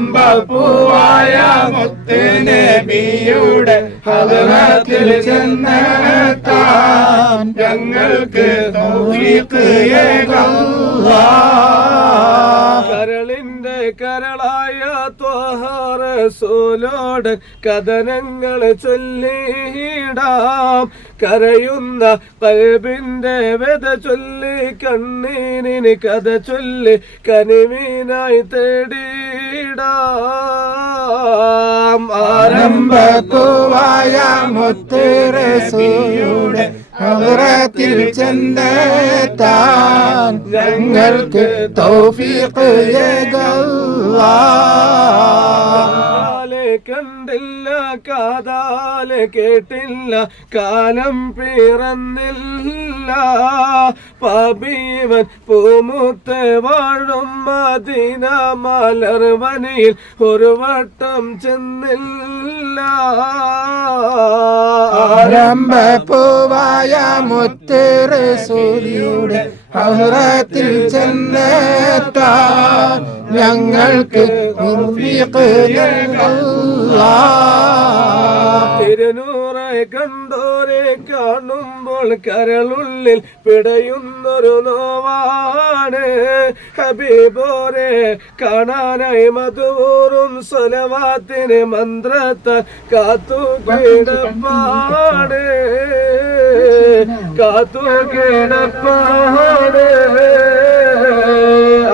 ആരംഭപ്പൂവായ മുത്ത് നബിയുടെ ഹദ്റത്തിൽ ചെന്നെത്താൻ ഞങ്ങൾക്ക് തൗഫീഖ് ഏകല്ലാഹ്. കരളിന്റെ കരളായ ത്വഹ റസൂലോട് കഥനങ്ങൾ ചൊല്ലിടാം. കരയുന്ന ഖൽബിന്റെ വ്യത ചൊല്ലി കണ്ണീരിന് കഥ ചൊല്ലി കനിവിനായി തേടിടാം. ആരംഭപ്പൂവായ മുത്ത് നബിയുടെ ഹദ്റത്തിൽ ചെന്നെത്താൻ ഞങ്ങൾക്ക് തൗഫീഖ് ഏകല്ലാഹ്. കണ്ടില്ല കാതാലെ കേട്ടില്ല കാലം പിറന്നില്ല പാപീവൻ പൂമുത്ത് വാഴും മദീന മലർവനിയിൽ ഒരു വട്ടം ചെന്നില്ല. ആരംഭപ്പൂവായ മുത്ത് റസൂലിയുടെ ഹദ്റത്തിൽ ചെന്നെത്താൻ ഞങ്ങൾക്ക് തൗഫീഖ് ഏകല്ലാഹ്. തിരുനൂറെ കണ്ടോരെ കാണുമ്പോൾ കരളുള്ളിൽ പിടയുന്നൊരു നോവാണ്. ഹബീബോരെ കാണാനായി മധുവൂറും സ്വലവാത്തിന് മന്ത്രത്താൽ കാത്തു കിടപ്പാട് കാത്തു കിടപ്പാട്.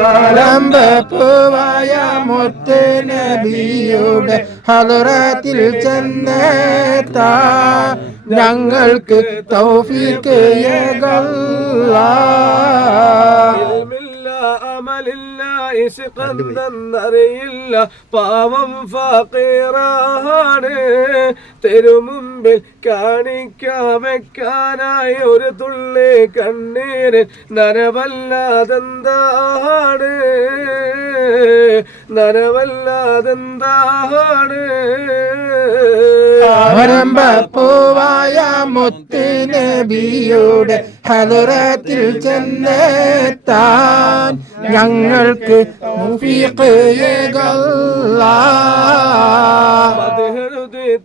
ആരംഭപ്പൂവായ മുത്ത് നബിയുടെ ഹദ്റത്തിൽ ചെന്നെത്താൻ ഞങ്ങൾക്ക് തൗഫീഖ് ഏകല്ലാഹ്. അമലില്ല ഇഷ്കെന്നറിയില്ല പാവം ഫഖീറാണ്. തെരുമുമ്പിൽ കാണിക്ക വെക്കാനായി ഒരു തുള്ളി കണ്ണീര് നനവല്ലാതെന്താണ് നനവല്ലാതെന്താണ്. ആരംഭപ്പൂവായ മുത്ത് നബിയുടെ ഹദ്റത്തിൽ ചെന്നെത്താൻ ഞങ്ങൾക്ക് തൗഫീഖ് ഏകല്ലാഹ്.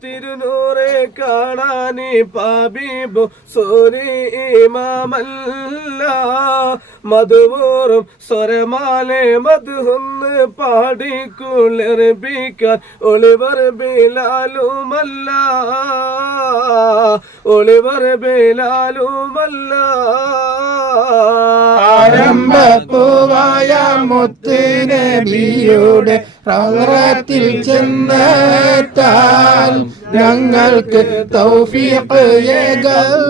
തിരുനൂറെ കാണാനി പാബീബു സോരി ഇമാമല്ല മധുവൂറും സ്വരമാലെ മധുഹൊന്ന് പാടിക്കുളിർപ്പിക്കാൻ ഒളിവർ ബിലാലുമല്ല ഒളിവർ ബിലാലുമല്ല. ആരംഭപ്പൂവായ മുത്ത് നബിയുടെ ഹദ്റത്തിൽ ചെന്നെത്താൻ ഞങ്ങൾക്ക് തൗഫീഖ് ഏകല്ലാഹ്.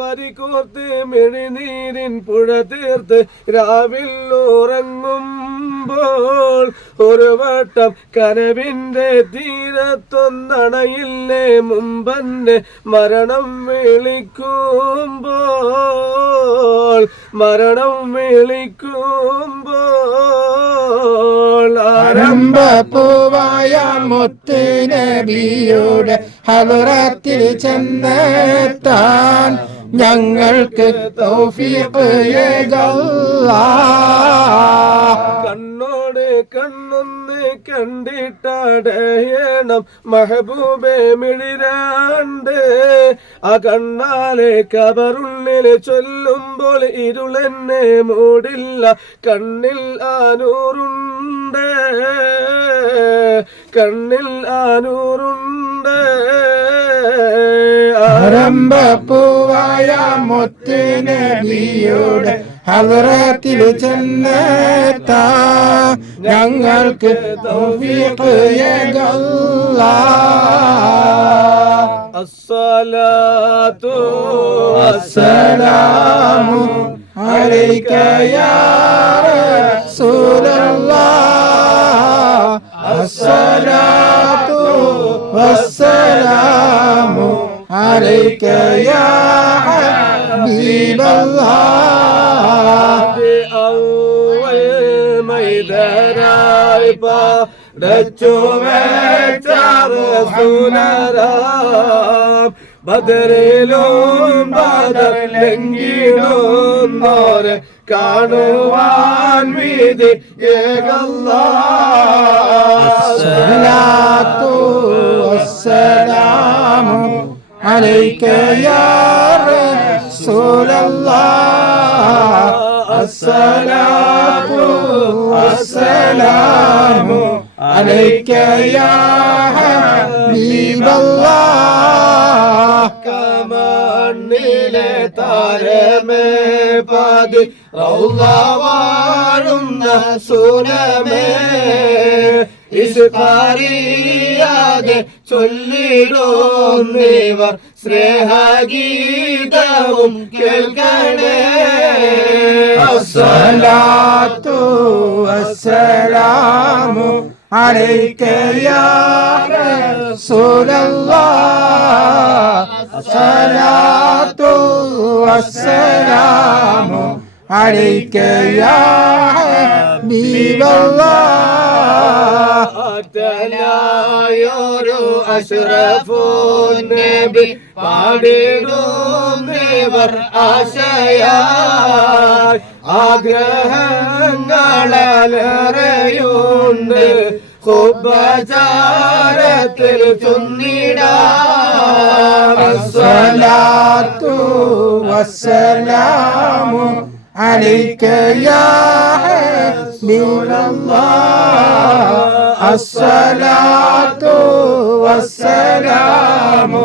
വരി കോർത്ത് മിഴിനീരിൻ പുഴ തീർത്ത് രാവിൽ ഉറങ്ങുമ്പോൾ ഒരു വട്ടം കനവിന്റെ തീരത്തൊന്നണയില്ലേ മുമ്പന്നെ മരണം വിളിക്കുമ്പോൾ മരണം വിളിക്കുമ്പോൾ. ആരംഭപ്പൂവായ മുത്ത് നബിയുടെ ഹദ്റത്തിൽ ചെന്നെത്താൻ ഞങ്ങൾക്ക് തൗഫീഖ് ഏകല്ലാഹ്. കണ്ണോട് കണ്ണൊന്ന് കണ്ടിട്ടടയണം മഹബൂബെ മിഴിരാണ്ട് ആ കണ്ണാലെ കബറുള്ളിൽ ചൊല്ലുമ്പോൾ ഇരുളെന്നെ മൂടില്ല കണ്ണിൽ ആനൂറുണ്ട് കണ്ണിൽ ആനൂറുണ്ട്. ആരംഭപ്പൂവായ മുത്ത് നബിയുടെ ഹദ്റത്തിൽ ചെന്നെത്താൻ ഞങ്ങൾക്ക് തൗഫീഖ് ഏകല്ലാഹ്. അസ്സലാത്തു വസ്സലാമു അലൈക യാ റസൂലല്ലാഹ്. അസ്സലാത്തു വസ്സലാമു അലൈക യാ ഹബീബല്ലാഹ്. ഔവൽ മൈദരായി പാടച്ചു വെച്ച റസൂലരാം ബദറിലും ബദർ ലംഘിടുന്നോരെ കാണുവാൻ വിധി അസ്സലാത്തു വസ്സലാമു അലൈക യാ റസൂലല്ലാഹ് അസ്സലാത്തു വസ്സലാമു അലൈക യാ ഹബീബല്ലാഹ് കമണ്ണിലെ താരമേ പതി റൗള വാഴുന്ന സൂനമേ ഇസ്ഫാരിയാതെ ചൊല്ലിടുന്നവർ സ്നേഹഗീതവും കേൾക്കണേ അസ്സലാത്തു വസ്സലാമു അലൈക യാ റസൂലല്ലാഹ് അസ്സലാത്തു വസ്സലാമു അലൈക യാ ഹബീബല്ലാഹ് ആറ്റലായൊരു അഷ്റഫുൻ നബി പാടിടുന്നവർ ആശയായി ആഗ്രഹങ്ങളേറെയുണ്ട് ഹുബ്ബചാരത്തിൽ ചൊന്നിടാം അസ്സലാത്തു വസ്സലാമു അലൈക യാ ഹബീബല്ലാഹ് അസ്സലാത്തു വസ്സലാമു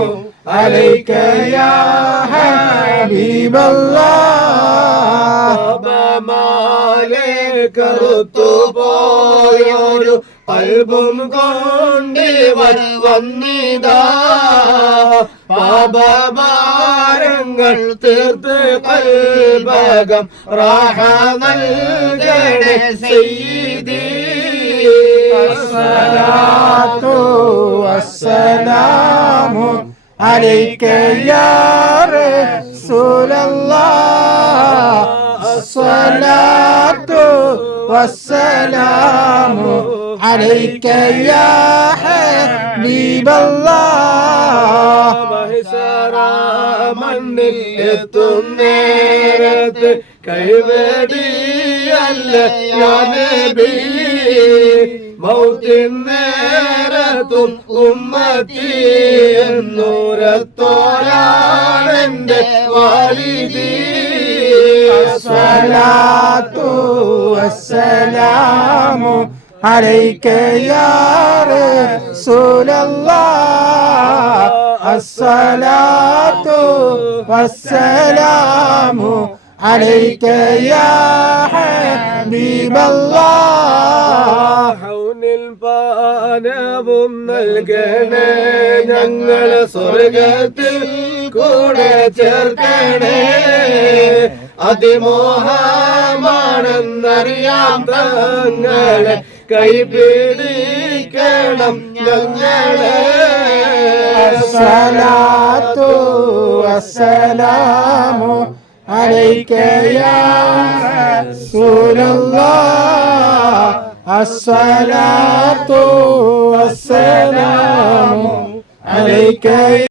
അലൈക യാ ഹബീബല്ലാഹ് പാപമാലെ കറുത്തുപോയൊരു കൽബും കൊണ്ടിവർ വന്നിതാ പാപഭാരങ്ങൾ തീർത്ത് കൽബകം റാഹ നൽകണേ സയ്യിദി അസ്സലാത്തു വസ്സലാമു അലൈക യാ റസൂലല്ലാഹ് അസ്സലാത്തു വസ്സലാമു അലൈക യാ ഹബീബല്ലാഹ് മഹിസറ മണ്ണിൽ എത്തുന്നേരത്ത് കൈവടിയല്ല യാ നബി മൗത്തിൻ നേരത്തും ഉമ്മത്തി എന്നൂരത്തോരാണെന്റെ വാലിദി അസ്സലാത്തു വസ്സലാമു അലൈക യാ റസൂലല്ലാഹ് അസ്സലാത്തു വസ്സലാമു അലൈക യാ ഹബീബല്ലാഹ് ഹൗനിൽ പാനവും നൽകണേ ഞങ്ങളെ സ്വർഗത്തിൽ കൂടെ ചേർക്കണേ അതിമോഹമാണെന്നറിയാം തങ്ങളെ കൈപിടിക്കണം ഞങ്ങളെ അസ്സലാത്തു വസ്സലാമു അലൈക യാ റസൂലല്ലാഹ് അസ്സലാത്തു വസ്സലാമു അലൈക